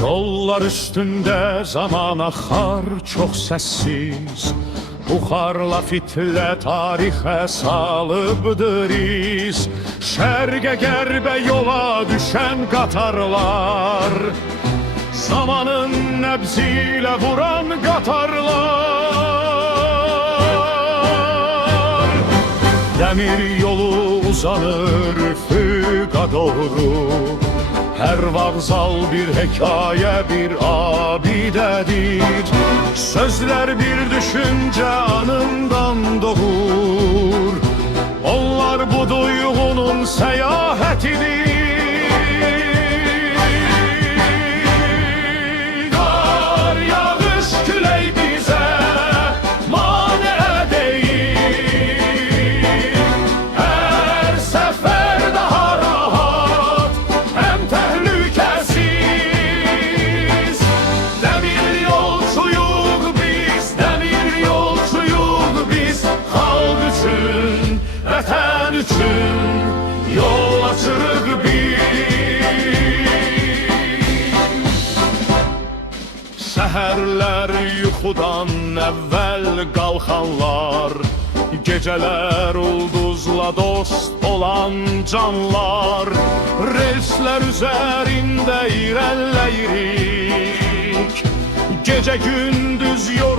Yollar üstünde zaman akar çok sessiz, buxarla fitlə tarixə salıbdır iz. Şərqə qərbə yola düşən qatarlar, zamanın nəbzi ilə vuran qatarlar. Dəmir yolu uzanır üfüqa doğru, her vağzal bir hekaye, bir abidədir. Sözler bir düşünce anından doğur, onlar bu duyğunun səyahətidir. Qar, yağış, külək bizə mane deyil. Hər səfər daha rahat, həm təhlükəsiz. Dəmir yolçuyuq biz, dəmir yolçuyuq biz. Xalq üçün, vətən üçün yol açırıq biz. Səhərlər yuxudan əvvəl qalxanlar, gecələr ulduzla dost olan canlar. Relslər üzərində irəliləyirik, gecə gündüz yol